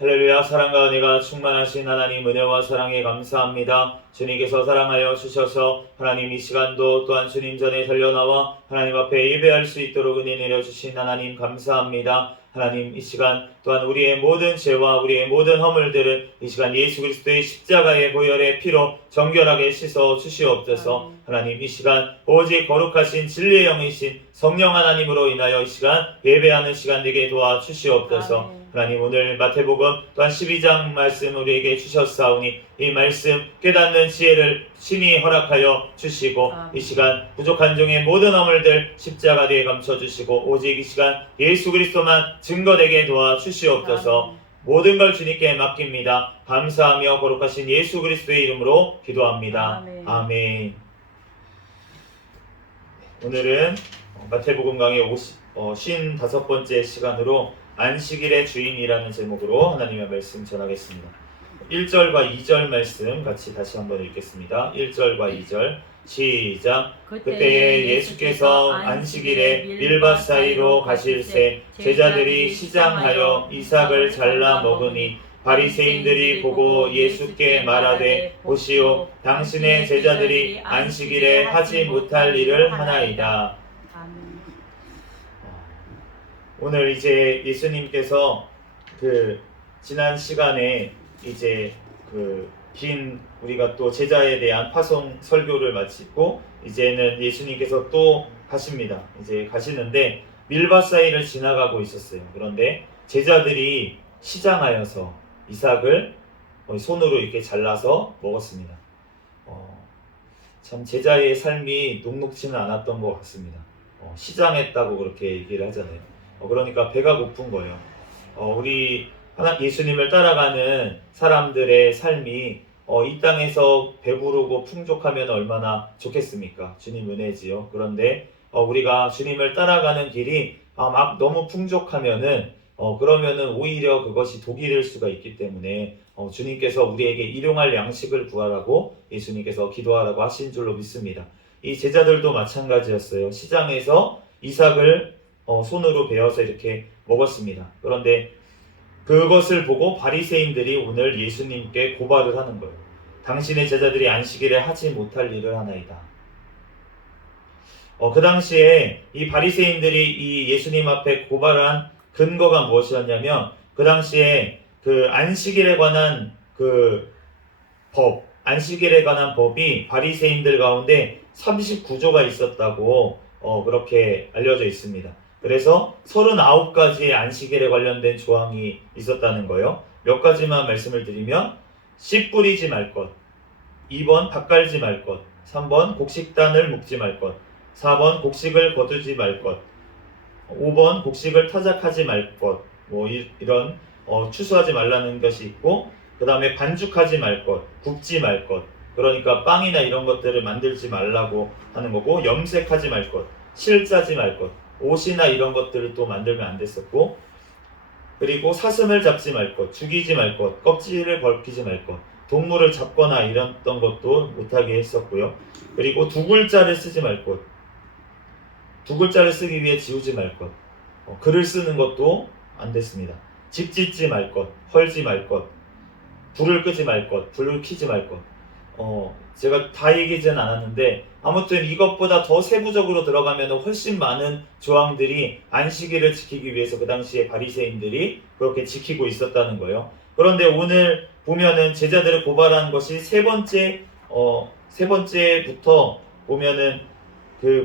할렐루야. 사랑과 은혜가 충만하신 하나님, 은혜와 사랑에 감사합니다. 주님께서 사랑하여 주셔서 하나님 이 시간도 또한 주님 전에 달려나와 하나님 앞에 예배할 수 있도록 은혜 내려주신 하나님 감사합니다. 하나님 이 시간 또한 우리의 모든 죄와 우리의 모든 허물들은 이 시간 예수 그리스도의 십자가의 보혈의 피로 정결하게 씻어 주시옵소서. 하나님 이 시간 오직 거룩하신 진리의 영이신 성령 하나님으로 인하여 이 시간 예배하는 시간 되게 도와 주시옵소서. 하나님 오늘 마태복음 또한 12장 말씀 우리에게 주셨사오니 이 말씀 깨닫는 지혜를 신이 허락하여 주시고 이 시간 부족한 종의 모든 허물들 십자가 뒤에 감춰주시고 오직 이 시간 예수 그리스도만 증거되게 도와 주시옵소서. 모든 걸 주님께 맡깁니다. 감사하며 거룩하신 예수 그리스도의 이름으로 기도합니다. 아멘. 오늘은 마태복음 강의 55번째 시간으로 안식일의 주인이라는 제목으로 하나님의 말씀 전하겠습니다. 1절과 2절 말씀 같이 다시 한번 읽겠습니다. 1절과 2절 시작. 그때에 예수께서 안식일에 밀밭 사이로 가실새 제자들이 시장하여 이삭을 잘라 먹으니 바리새인들이 보고 예수께 말하되 보시오 당신의 제자들이 안식일에 하지 못할 일을 하나이다. 오늘 이제 예수님께서 지난 시간에 이제 긴 우리가 또 제자에 대한 파송 설교를 마치고 이제는 예수님께서 또 가십니다. 이제 가시는데 밀밭 사이를 지나가고 있었어요. 그런데 제자들이 시장하여서 이삭을 손으로 이렇게 잘라서 먹었습니다. 참 제자의 삶이 녹록지는 않았던 것 같습니다. 시장했다고 그렇게 얘기를 하잖아요. 그러니까 배가 고픈 거예요. 우리 예수님을 따라가는 사람들의 삶이 이 땅에서 배부르고 풍족하면 얼마나 좋겠습니까? 주님 은혜지요. 그런데 우리가 주님을 따라가는 길이 막 너무 풍족하면은 그러면은 오히려 그것이 독이 될 수가 있기 때문에 주님께서 우리에게 일용할 양식을 구하라고 예수님께서 기도하라고 하신 줄로 믿습니다. 이 제자들도 마찬가지였어요. 시장에서 이삭을 손으로 베어서 이렇게 먹었습니다. 그런데 그것을 보고 바리새인들이 오늘 예수님께 고발을 하는 거예요. 당신의 제자들이 안식일에 하지 못할 일을 하나이다. 그 당시에 이 바리새인들이 이 예수님 앞에 고발한 근거가 무엇이었냐면 그 당시에 안식일에 관한 안식일에 관한 법이 바리새인들 가운데 39조가 있었다고 그렇게 알려져 있습니다. 그래서 39가지의 안식일에 관련된 조항이 있었다는 거예요. 몇 가지만 말씀을 드리면 씨 뿌리지 말 것, 2번 밥 갈지 말 것, 3번 곡식단을 묶지 말 것, 4번 곡식을 거두지 말 것, 5번 곡식을 타작하지 말 것, 이런 추수하지 말라는 것이 있고 그 다음에 반죽하지 말 것, 굽지 말 것, 그러니까 빵이나 이런 것들을 만들지 말라고 하는 거고 염색하지 말 것, 실짜지 말 것, 옷이나 이런 것들을 또 만들면 안 됐었고 그리고 사슴을 잡지 말 것, 죽이지 말 것, 껍질을 벗기지 말 것, 동물을 잡거나 이랬던 것도 못하게 했었고요. 그리고 두 글자를 쓰지 말 것, 두 글자를 쓰기 위해 지우지 말 것, 글을 쓰는 것도 안 됐습니다. 집 짓지 말 것, 헐지 말 것, 불을 끄지 말 것, 불을 켜지 말 것. 제가 다 얘기하지는 않았는데 아무튼 이것보다 더 세부적으로 들어가면 훨씬 많은 조항들이 안식일을 지키기 위해서 그 당시에 바리새인들이 그렇게 지키고 있었다는 거예요. 그런데 오늘 보면은 제자들을 고발한 것이 세 번째부터 보면은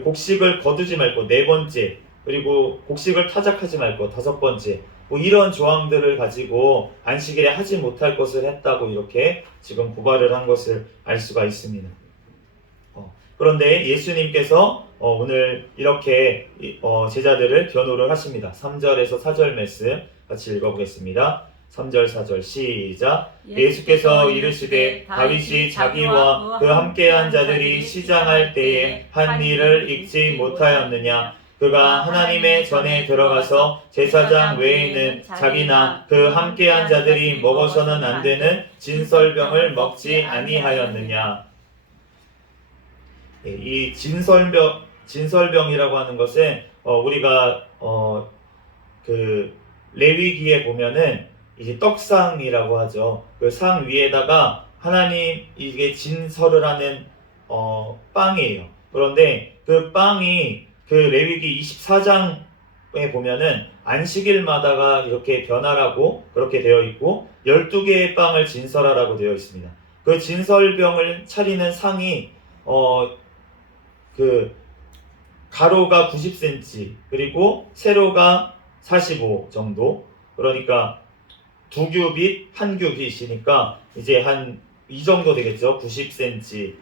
곡식을 거두지 말 것, 네 번째, 그리고 곡식을 타작하지 말 것, 다섯 번째, 이런 조항들을 가지고 안식일에 하지 못할 것을 했다고 이렇게 지금 고발을 한 것을 알 수가 있습니다. 그런데 예수님께서 오늘 이렇게 제자들을 변호를 하십니다. 3절에서 4절 말씀 같이 읽어보겠습니다. 3절 4절 시작. 예수께서 이르시되 다윗이 자기와 그 함께한 자들이 시장할 때에 한 일을 잊지 못하였느냐. 그가 하나님의 전에 들어가서 제사장 외에는 자기나 그 함께한 자들이 먹어서는 안 되는 진설병을 먹지 아니하였느냐. 이 진설병이라고 하는 것은 우리가 레위기에 보면은 이제 떡상이라고 하죠. 그 상 위에다가 하나님 이게 진설을 하는 빵이에요. 그런데 그 빵이 그 레위기 24장에 보면은 안식일마다가 이렇게 변화라고 그렇게 되어 있고 12개의 빵을 진설하라고 되어 있습니다. 그 진설병을 차리는 상이 그 가로가 90cm 그리고 세로가 45 정도, 그러니까 2규빗, 1규빗이니까 이제 한 이 정도 되겠죠. 90cm,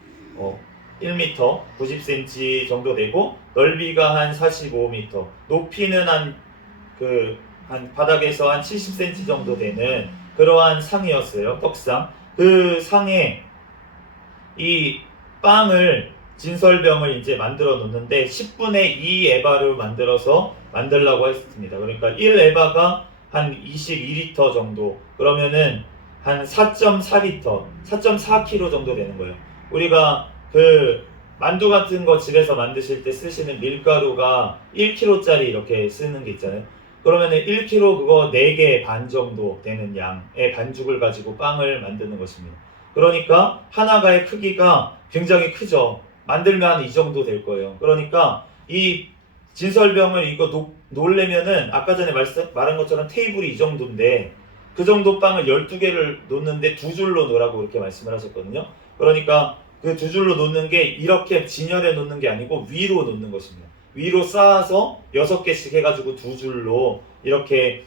1m, 90cm 정도 되고 넓이가 한 45m, 높이는 한 바닥에서 한 70cm 정도 되는 그러한 상이었어요. 떡상. 그 상에 이 빵을 진설병을 이제 만들어 놓는데 10분의 2 에바를 만들라고 했습니다. 그러니까 1 에바가 한 22리터 정도, 그러면은 한 4.4리터, 4.4kg 정도 되는 거예요. 우리가 그 만두 같은 거 집에서 만드실 때 쓰시는 밀가루가 1kg짜리 이렇게 쓰는 게 있잖아요. 그러면은 1kg 그거 4개 반 정도 되는 양의 반죽을 가지고 빵을 만드는 것입니다. 그러니까 하나가의 크기가 굉장히 크죠. 만들면 한 이 정도 될 거예요. 그러니까 이 진설병을 이거 놓으려면은 아까 전에 말한 것처럼 테이블이 이 정도인데 그 정도 빵을 12개를 놓는데 2줄로 놓으라고 이렇게 말씀을 하셨거든요. 그러니까 그 2줄로 놓는 게 이렇게 진열해 놓는 게 아니고 위로 놓는 것입니다. 위로 쌓아서 6개씩 해가지고 2줄로 이렇게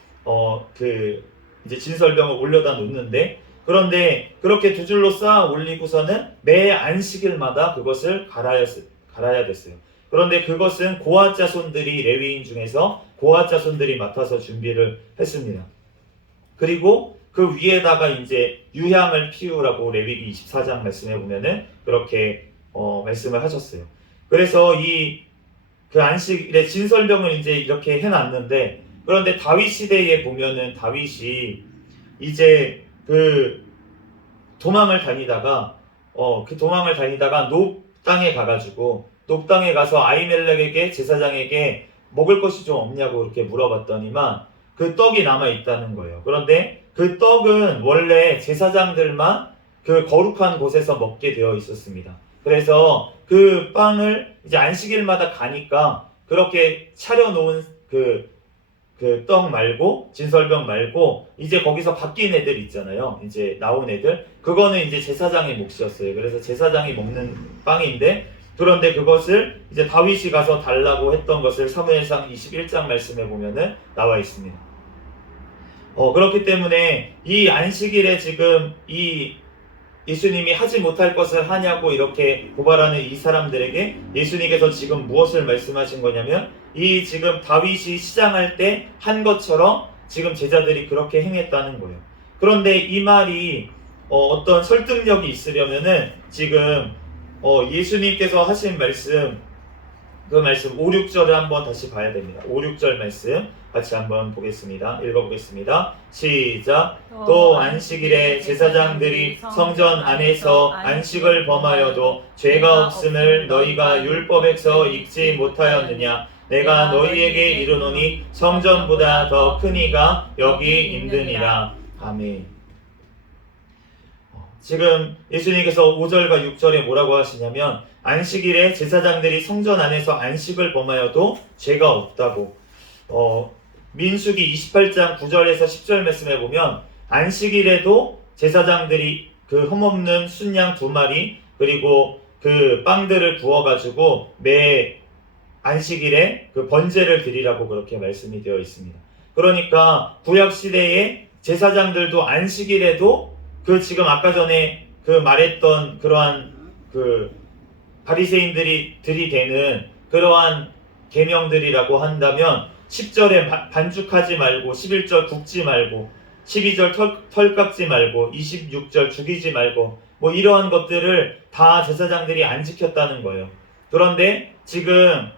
이제 진설병을 올려다 놓는데, 그런데 그렇게 2줄로 쌓아 올리고서는 매 안식일마다 그것을 갈아야 됐어요. 그런데 그것은 고핫 자손들이, 레위인 중에서 고핫 자손들이 맡아서 준비를 했습니다. 그리고 그 위에다가 이제 유향을 피우라고 레위기 24장 말씀해 보면은 그렇게 말씀을 하셨어요. 그래서 그 안식일에 진설병을 이제 이렇게 해놨는데, 그런데 다윗 시대에 보면은 다윗이 이제 그 도망을 다니다가 높 땅에 가가지고 높 땅에 가서 아히멜렉에게 제사장에게 먹을 것이 좀 없냐고 이렇게 물어봤더니만 그 떡이 남아 있다는 거예요. 그런데 그 떡은 원래 제사장들만 그 거룩한 곳에서 먹게 되어 있었습니다. 그래서 그 빵을 이제 안식일마다 가니까 그렇게 차려놓은 그 떡 말고, 진설병 말고 이제 거기서 바뀐 애들 있잖아요. 이제 나온 애들, 그거는 이제 제사장의 몫이었어요. 그래서 제사장이 먹는 빵인데, 그런데 그것을 이제 다윗이 가서 달라고 했던 것을 사무엘상 21장 말씀에 보면은 나와 있습니다. 그렇기 때문에 이 안식일에 지금 이 예수님이 하지 못할 것을 하냐고 이렇게 고발하는 이 사람들에게 예수님께서 지금 무엇을 말씀하신 거냐면, 이 지금 다윗이 시장할 때 한 것처럼 지금 제자들이 그렇게 행했다는 거예요. 그런데 이 말이 어떤 설득력이 있으려면은 지금 예수님께서 하신 말씀, 그 말씀 5, 6절을 한번 다시 봐야 됩니다. 5, 6절 말씀 같이 한번 보겠습니다. 읽어보겠습니다. 시작. 또 안식일에 제사장들이 성전 안에서 안식을 범하여도 죄가 없음을 너희가 율법에서 읽지 못하였느냐. 내가 너희에게 이르노니 성전보다 더 큰 이가 여기 있느니라. 아멘. 지금 예수님께서 5절과 6절에 뭐라고 하시냐면, 안식일에 제사장들이 성전 안에서 안식을 범하여도 죄가 없다고. 민수기 28장 9절에서 10절 말씀에 보면 안식일에도 제사장들이 그 흠없는 순양 2마리 그리고 그 빵들을 구워가지고 매 안식일에 그 번제를 드리라고 그렇게 말씀이 되어 있습니다. 그러니까 구약시대의 제사장들도 안식일에도 그 지금 아까 전에 그 말했던 그러한 그 바리새인들이 들이대는 그러한 계명들이라고 한다면, 10절에 반죽하지 말고, 11절 굽지 말고, 12절 털 깎지 말고, 26절 죽이지 말고, 뭐 이러한 것들을 다 제사장들이 안 지켰다는 거예요. 그런데 지금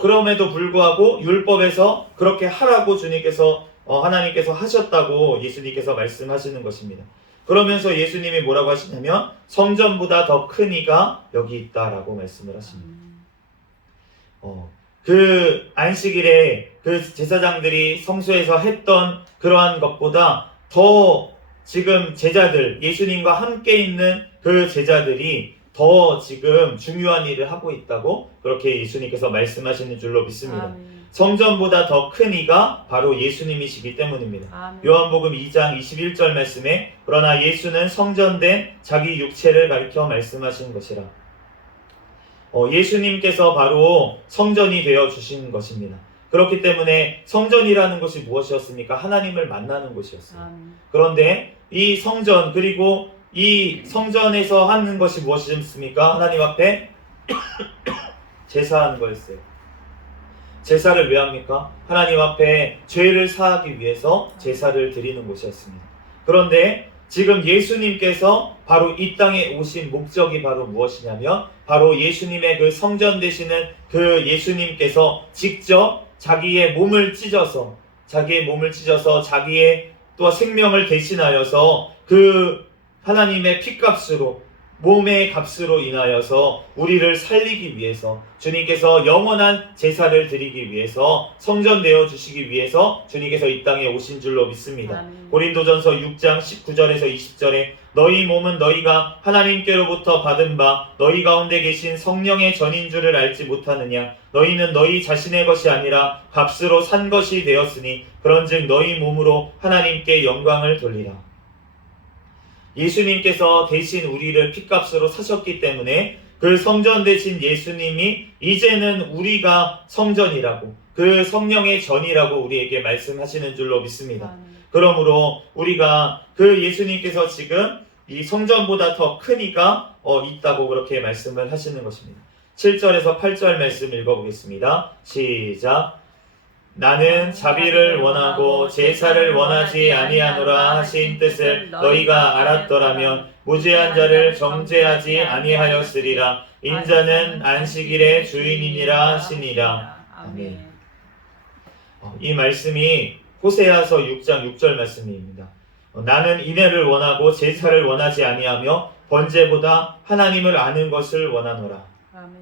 그럼에도 불구하고 율법에서 그렇게 하라고 주님께서 하나님께서 하셨다고 예수님께서 말씀하시는 것입니다. 그러면서 예수님이 뭐라고 하시냐면 성전보다 더 큰 이가 여기 있다라고 말씀을 하십니다. 그 안식일에 그 제사장들이 성소에서 했던 그러한 것보다 더 지금 제자들, 예수님과 함께 있는 그 제자들이 더 지금 중요한 일을 하고 있다고 그렇게 예수님께서 말씀하시는 줄로 믿습니다. 아멘. 성전보다 더 큰 이가 바로 예수님이시기 때문입니다. 아멘. 요한복음 2장 21절 말씀에 그러나 예수는 성전된 자기 육체를 가리켜 말씀하신 것이라. 예수님께서 바로 성전이 되어 주신 것입니다. 그렇기 때문에 성전이라는 것이 무엇이었습니까? 하나님을 만나는 곳이었어요. 아멘. 그런데 이 성전, 그리고 이 성전에서 하는 것이 무엇이었습니까? 하나님 앞에 제사하는 거였어요. 제사를 왜 합니까? 하나님 앞에 죄를 사하기 위해서 제사를 드리는 곳이었습니다. 그런데 지금 예수님께서 바로 이 땅에 오신 목적이 바로 무엇이냐면 바로 예수님의 그 성전 되시는 그 예수님께서 직접 자기의 몸을 찢어서 자기의 또 생명을 대신하여서 그 하나님의 핏값으로 몸의 값으로 인하여서 우리를 살리기 위해서 주님께서 영원한 제사를 드리기 위해서 성전되어 주시기 위해서 주님께서 이 땅에 오신 줄로 믿습니다. 아멘. 고린도전서 6장 19절에서 20절에 너희 몸은 너희가 하나님께로부터 받은 바 너희 가운데 계신 성령의 전인 줄을 알지 못하느냐. 너희는 너희 자신의 것이 아니라 값으로 산 것이 되었으니 그런즉 너희 몸으로 하나님께 영광을 돌리라. 예수님께서 대신 우리를 핏값으로 사셨기 때문에 그 성전 대신 예수님이 이제는 우리가 성전이라고 그 성령의 전이라고 우리에게 말씀하시는 줄로 믿습니다. 아멘. 그러므로 우리가 그 예수님께서 지금 이 성전보다 더 큰 이가 있다고 그렇게 말씀을 하시는 것입니다. 7절에서 8절 말씀 읽어보겠습니다. 시작. 나는 자비를 원하고 제사를 원하지 아니하노라 하신 뜻을 너희가 알았더라면 무죄한 자를 정죄하지 아니하였으리라. 인자는 안식일의 주인이니라 하시니라. 아멘. 이 말씀이 호세아서 6장 6절 말씀입니다. 나는 인애를 원하고 제사를 원하지 아니하며 번제보다 하나님을 아는 것을 원하노라. 아멘.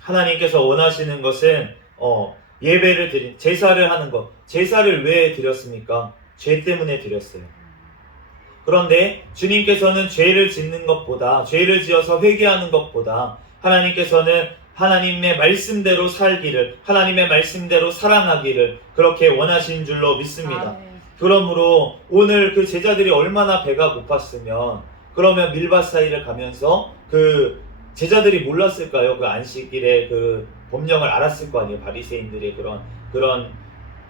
하나님께서 원하시는 것은 예배를 드린 제사를 하는 것. 제사를 왜 드렸습니까? 죄 때문에 드렸어요. 그런데 주님께서는 죄를 짓는 것보다 죄를 지어서 회개하는 것보다 하나님께서는 하나님의 말씀대로 살기를 하나님의 말씀대로 사랑하기를 그렇게 원하신 줄로 믿습니다. 아멘. 그러므로 오늘 그 제자들이 얼마나 배가 고팠으면 그러면 밀밭 사이를 가면서 그 제자들이 몰랐을까요? 그 안식일의 그 법령을 알았을 거 아니에요. 바리새인들의 그런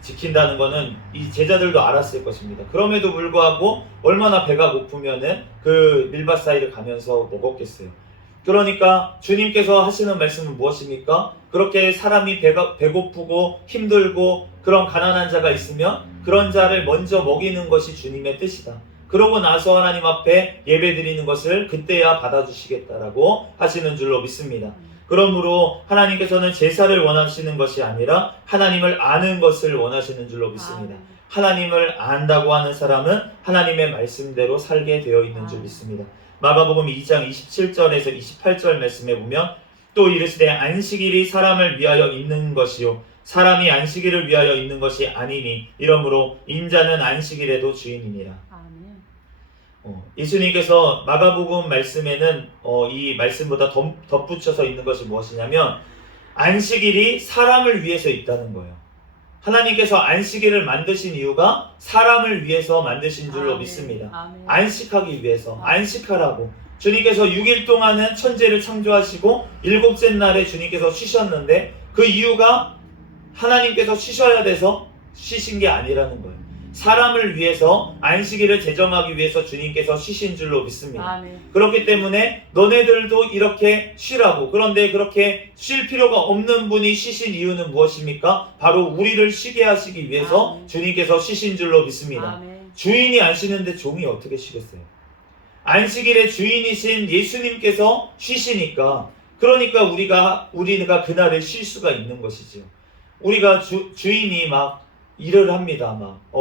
지킨다는 거는 이 제자들도 알았을 것입니다. 그럼에도 불구하고 얼마나 배가 고프면은 그 밀밭 사이를 가면서 먹었겠어요. 그러니까 주님께서 하시는 말씀은 무엇입니까? 그렇게 사람이 배고프고 힘들고 그런 가난한 자가 있으면 그런 자를 먼저 먹이는 것이 주님의 뜻이다. 그러고 나서 하나님 앞에 예배드리는 것을 그때야 받아주시겠다라고 하시는 줄로 믿습니다. 그러므로 하나님께서는 제사를 원하시는 것이 아니라 하나님을 아는 것을 원하시는 줄로 믿습니다. 하나님을 안다고 하는 사람은 하나님의 말씀대로 살게 되어 있는 줄 믿습니다. 마가복음 2장 27절에서 28절 말씀에 보면 또 이르시되 안식일이 사람을 위하여 있는 것이요 사람이 안식일을 위하여 있는 것이 아니니 이러므로 인자는 안식일에도 주인이니라. 예수님께서 마가복음 말씀에는 이 말씀보다 덧붙여서 있는 것이 무엇이냐면 안식일이 사람을 위해서 있다는 거예요. 하나님께서 안식일을 만드신 이유가 사람을 위해서 만드신 줄로 믿습니다. 아멘. 안식하기 위해서 안식하라고 주님께서 6일 동안은 천지를 창조하시고 7째 날에 주님께서 쉬셨는데 그 이유가 하나님께서 쉬셔야 돼서 쉬신 게 아니라는 거예요. 사람을 위해서 안식일을 제정하기 위해서 주님께서 쉬신 줄로 믿습니다. 아멘. 그렇기 때문에 너네들도 이렇게 쉬라고. 그런데 그렇게 쉴 필요가 없는 분이 쉬신 이유는 무엇입니까? 바로 우리를 쉬게 하시기 위해서 아멘. 주님께서 쉬신 줄로 믿습니다. 아멘. 주인이 안 쉬는데 종이 어떻게 쉬겠어요? 안식일의 주인이신 예수님께서 쉬시니까 그러니까 우리가 그날을 쉴 수가 있는 것이죠. 우리가 주인이 막 일을 합니다.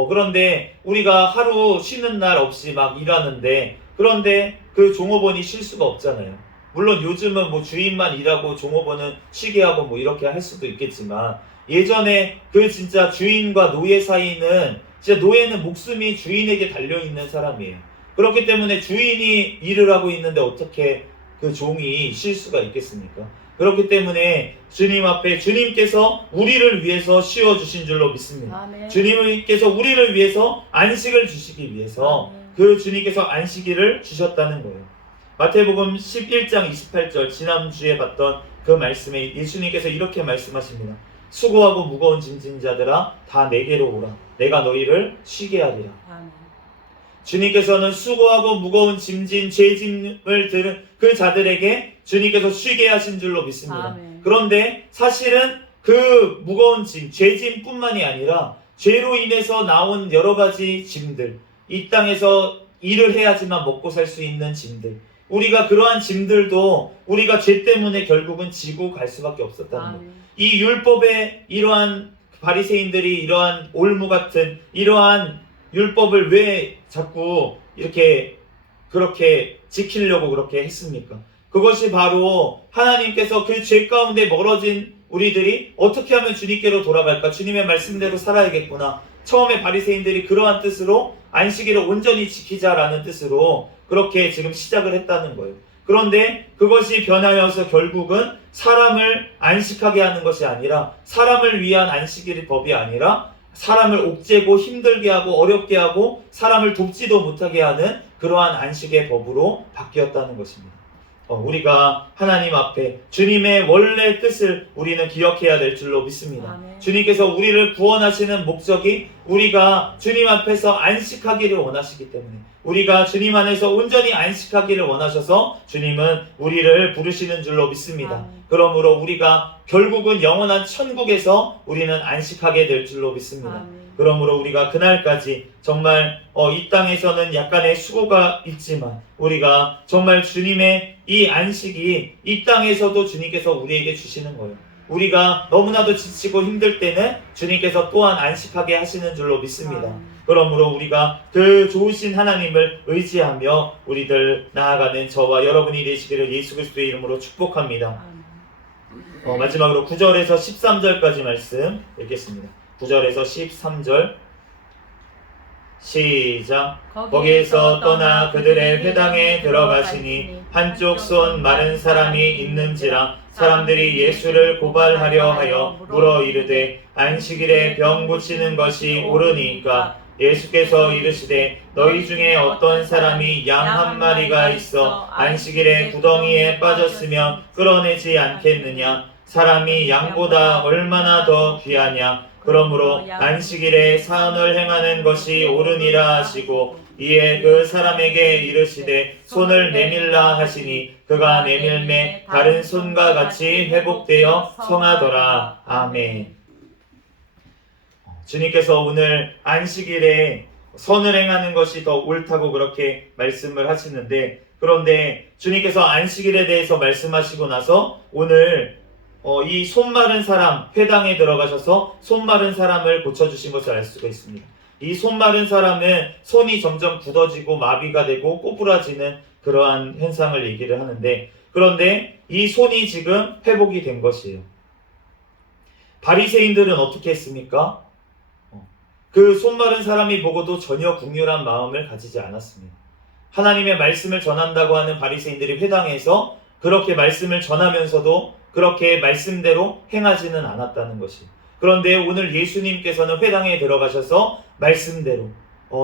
그런데 우리가 하루 쉬는 날 없이 막 일하는데 그런데 그 종업원이 쉴 수가 없잖아요. 물론 요즘은 뭐 주인만 일하고 종업원은 쉬게 하고 뭐 이렇게 할 수도 있겠지만, 예전에 그 진짜 주인과 노예 사이는, 진짜 노예는 목숨이 주인에게 달려있는 사람이에요. 그렇기 때문에 주인이 일을 하고 있는데 어떻게 그 종이 쉴 수가 있겠습니까? 그렇기 때문에 주님 앞에 주님께서 우리를 위해서 쉬어주신 줄로 믿습니다. 아멘. 주님께서 우리를 위해서 안식을 주시기 위해서 아멘. 그 주님께서 안식일을 주셨다는 거예요. 마태복음 11장 28절, 지난주에 봤던 그 말씀에 예수님께서 이렇게 말씀하십니다. 수고하고 무거운 짐진 자들아 다 내게로 오라. 내가 너희를 쉬게 하리라. 아멘. 주님께서는 수고하고 무거운 짐진 죄짐을 들은 그 자들에게 주님께서 쉬게 하신 줄로 믿습니다. 아멘. 그런데 사실은 그 무거운 짐, 죄짐뿐만이 아니라 죄로 인해서 나온 여러 가지 짐들, 이 땅에서 일을 해야지만 먹고 살 수 있는 짐들, 우리가 그러한 짐들도 우리가 죄 때문에 결국은 지고 갈 수밖에 없었다는 거예요. 이 율법의 이러한 바리새인들이 이러한 올무 같은 이러한 율법을 왜 자꾸 이렇게 그렇게 지키려고 그렇게 했습니까? 그것이 바로 하나님께서 그 죄 가운데 멀어진 우리들이 어떻게 하면 주님께로 돌아갈까? 주님의 말씀대로 살아야겠구나. 처음에 바리새인들이 그러한 뜻으로 안식일을 온전히 지키자라는 뜻으로 그렇게 지금 시작을 했다는 거예요. 그런데 그것이 변하여서 결국은 사람을 안식하게 하는 것이 아니라, 사람을 위한 안식일의 법이 아니라 사람을 옥죄고 힘들게 하고 어렵게 하고 사람을 돕지도 못하게 하는 그러한 안식의 법으로 바뀌었다는 것입니다. 우리가 하나님 앞에 주님의 원래 뜻을 우리는 기억해야 될 줄로 믿습니다. 아멘. 주님께서 우리를 구원하시는 목적이 우리가 주님 앞에서 안식하기를 원하시기 때문에, 우리가 주님 안에서 온전히 안식하기를 원하셔서 주님은 우리를 부르시는 줄로 믿습니다. 아멘. 그러므로 우리가 결국은 영원한 천국에서 우리는 안식하게 될 줄로 믿습니다. 아멘. 그러므로 우리가 그날까지 정말 이 땅에서는 약간의 수고가 있지만 우리가 정말 주님의 이 안식이 이 땅에서도 주님께서 우리에게 주시는 거예요. 우리가 너무나도 지치고 힘들 때는 주님께서 또한 안식하게 하시는 줄로 믿습니다. 그러므로 우리가 그 좋으신 하나님을 의지하며 우리들 나아가는 저와 여러분이 되시기를 예수 그리스도의 이름으로 축복합니다. 마지막으로 9절에서 13절까지 말씀 읽겠습니다. 9절에서 13절 시작. 거기에서 떠나 그들의 회당에 들어가시니 한쪽 손 마른 사람이 있는지라 사람들이 예수를 고발하려 하여 물어 이르되 안식일에 병 고치는 것이 옳으니까 예수께서 이르시되 너희 중에 어떤 사람이 양 한 마리가 있어 안식일에 구덩이에 빠졌으면 끌어내지 않겠느냐. 사람이 양보다 얼마나 더 귀하냐. 그러므로 안식일에 사언을 행하는 것이 옳으니라 하시고 이에 그 사람에게 이르시되 손을 내밀라 하시니 그가 내밀매 다른 손과 같이 회복되어 성하더라. 아멘. 주님께서 오늘 안식일에 선을 행하는 것이 더 옳다고 그렇게 말씀을 하시는데, 그런데 주님께서 안식일에 대해서 말씀하시고 나서 오늘 이 손 마른 사람 회당에 들어가셔서 손 마른 사람을 고쳐주신 것을 알 수가 있습니다. 이 손 마른 사람은 손이 점점 굳어지고 마비가 되고 꼬부라지는 그러한 현상을 얘기를 하는데, 그런데 이 손이 지금 회복이 된 것이에요. 바리새인들은 어떻게 했습니까? 그 손 마른 사람이 보고도 전혀 긍휼한 마음을 가지지 않았습니다. 하나님의 말씀을 전한다고 하는 바리새인들이 회당에서 그렇게 말씀을 전하면서도 그렇게 말씀대로 행하지는 않았다는 것이. 그런데 오늘 예수님께서는 회당에 들어가셔서 말씀대로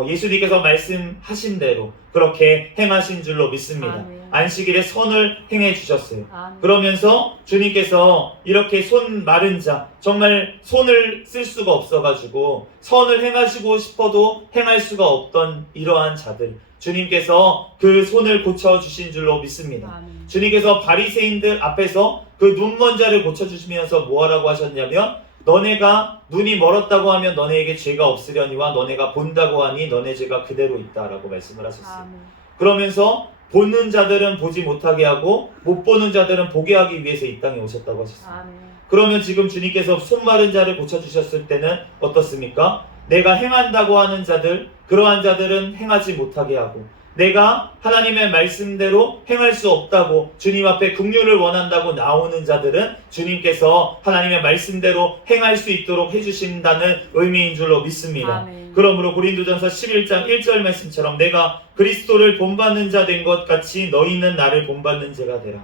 예수님께서 말씀하신 대로 그렇게 행하신 줄로 믿습니다. 아멘. 안식일에 선을 행해 주셨어요. 아멘. 그러면서 주님께서 이렇게 손 마른 자, 정말 손을 쓸 수가 없어가지고 선을 행하시고 싶어도 행할 수가 없던 이러한 자들, 주님께서 그 손을 고쳐주신 줄로 믿습니다. 아멘. 주님께서 바리새인들 앞에서 그 눈먼 자를 고쳐주시면서 뭐하라고 하셨냐면, 너네가 눈이 멀었다고 하면 너네에게 죄가 없으려니와 너네가 본다고 하니 너네 죄가 그대로 있다라고 말씀을 하셨어요. 아멘. 그러면서 보는 자들은 보지 못하게 하고 못 보는 자들은 보게 하기 위해서 이 땅에 오셨다고 하셨어요. 아멘. 그러면 지금 주님께서 손 마른 자를 고쳐주셨을 때는 어떻습니까? 내가 행한다고 하는 자들, 그러한 자들은 행하지 못하게 하고 내가 하나님의 말씀대로 행할 수 없다고 주님 앞에 긍휼을 원한다고 나오는 자들은 주님께서 하나님의 말씀대로 행할 수 있도록 해주신다는 의미인 줄로 믿습니다. 아멘. 그러므로 고린도전서 11장 1절 말씀처럼 내가 그리스도를 본받는 자 된 것 같이 너희는 나를 본받는 자가 되라.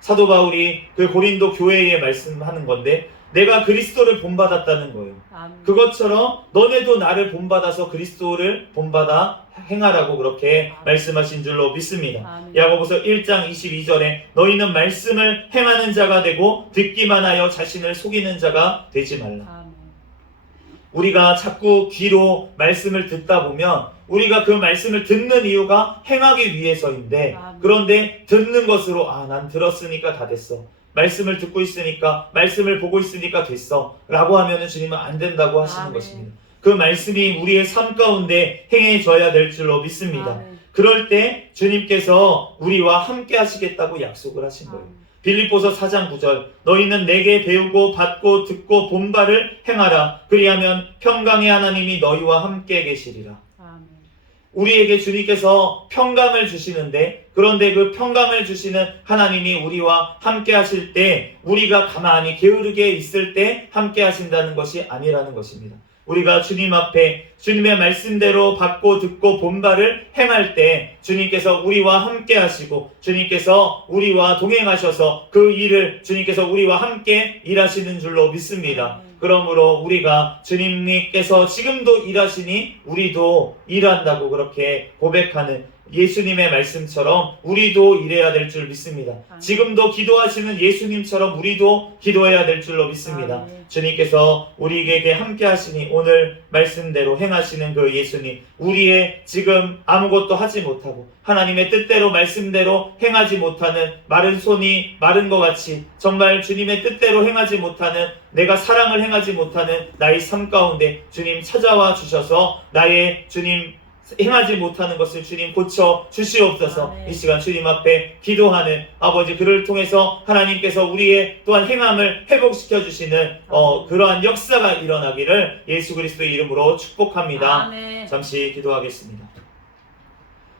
사도 바울이 그 고린도 교회에 말씀하는 건데 내가 그리스도를 본받았다는 거예요. 아멘. 그것처럼 너네도 나를 본받아서 그리스도를 본받아 행하라고 그렇게 말씀하신 줄로 믿습니다. 아멘. 야고보서 1장 22절에 너희는 말씀을 행하는 자가 되고 듣기만 하여 자신을 속이는 자가 되지 말라. 아멘. 우리가 자꾸 귀로 말씀을 듣다 보면 우리가 그 말씀을 듣는 이유가 행하기 위해서인데 아멘. 그런데 듣는 것으로 난 들었으니까 다 됐어. 말씀을 듣고 있으니까 말씀을 보고 있으니까 됐어 라고 하면은 주님은 안 된다고 하시는 아멘. 것입니다. 그 말씀이 우리의 삶 가운데 행해져야 될 줄로 믿습니다. 아멘. 그럴 때 주님께서 우리와 함께 하시겠다고 약속을 하신 거예요. 아멘. 빌립보서 4장 9절 너희는 내게 배우고 받고 듣고 본 바를 행하라. 그리하면 평강의 하나님이 너희와 함께 계시리라. 아멘. 우리에게 주님께서 평강을 주시는데 그런데 그 평강을 주시는 하나님이 우리와 함께 하실 때 우리가 가만히 게으르게 있을 때 함께 하신다는 것이 아니라는 것입니다. 우리가 주님 앞에 주님의 말씀대로 받고 듣고 본 바를 행할 때 주님께서 우리와 함께 하시고 주님께서 우리와 동행하셔서 그 일을 주님께서 우리와 함께 일하시는 줄로 믿습니다. 그러므로 우리가 주님께서 지금도 일하시니 우리도 일한다고 그렇게 고백하는 예수님의 말씀처럼 우리도 일해야 될 줄 믿습니다. 지금도 기도하시는 예수님처럼 우리도 기도해야 될 줄로 믿습니다. 주님께서 우리에게 함께 하시니 오늘 말씀대로 행하시는 그 예수님, 우리의 지금 아무것도 하지 못하고 하나님의 뜻대로 말씀대로 행하지 못하는 마른 손이 마른 것 같이 정말 주님의 뜻대로 행하지 못하는 내가 사랑을 행하지 못하는 나의 삶 가운데 주님 찾아와 주셔서 나의 주님 행하지 못하는 것을 주님 고쳐 주시옵소서. 이 시간 주님 앞에 기도하는 아버지 그를 통해서 하나님께서 우리의 또한 행함을 회복시켜 주시는 그러한 역사가 일어나기를 예수 그리스도의 이름으로 축복합니다. 아멘. 잠시 기도하겠습니다.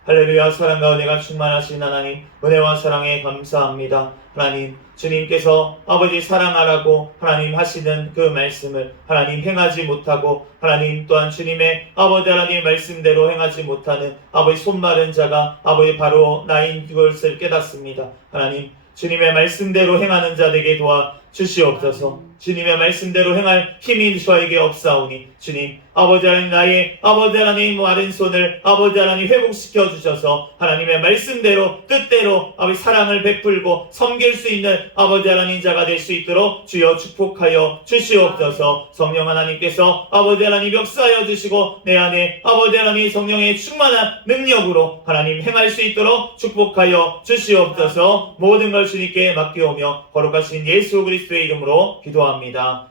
할렐루야. 사랑과 은혜가 충만하신 하나님 은혜와 사랑에 감사합니다. 하나님 주님께서 아버지 사랑하라고 하나님 하시는 그 말씀을 하나님 행하지 못하고 하나님 또한 주님의 아버지 하나님 말씀대로 행하지 못하는 아버지 손마른 자가 아버지 바로 나인 것을 깨닫습니다. 하나님 주님의 말씀대로 행하는 자 되게 도와 주시옵소서. 주님의 말씀대로 행할 힘이 저에게 없사오니 주님 아버지 하나님 나의 아버지 하나님 마른 손을 아버지 하나님 회복시켜 주셔서 하나님의 말씀대로 뜻대로 아버지 사랑을 베풀고 섬길 수 있는 아버지 하나님 자가 될 수 있도록 주여 축복하여 주시옵소서. 성령 하나님께서 아버지 하나님 역사하여 주시고 내 안에 아버지 하나님 성령의 충만한 능력으로 하나님 행할 수 있도록 축복하여 주시옵소서. 모든 걸 주님께 맡기오며 거룩하신 예수 그리스도의 이름으로 기도합니다.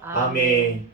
아멘.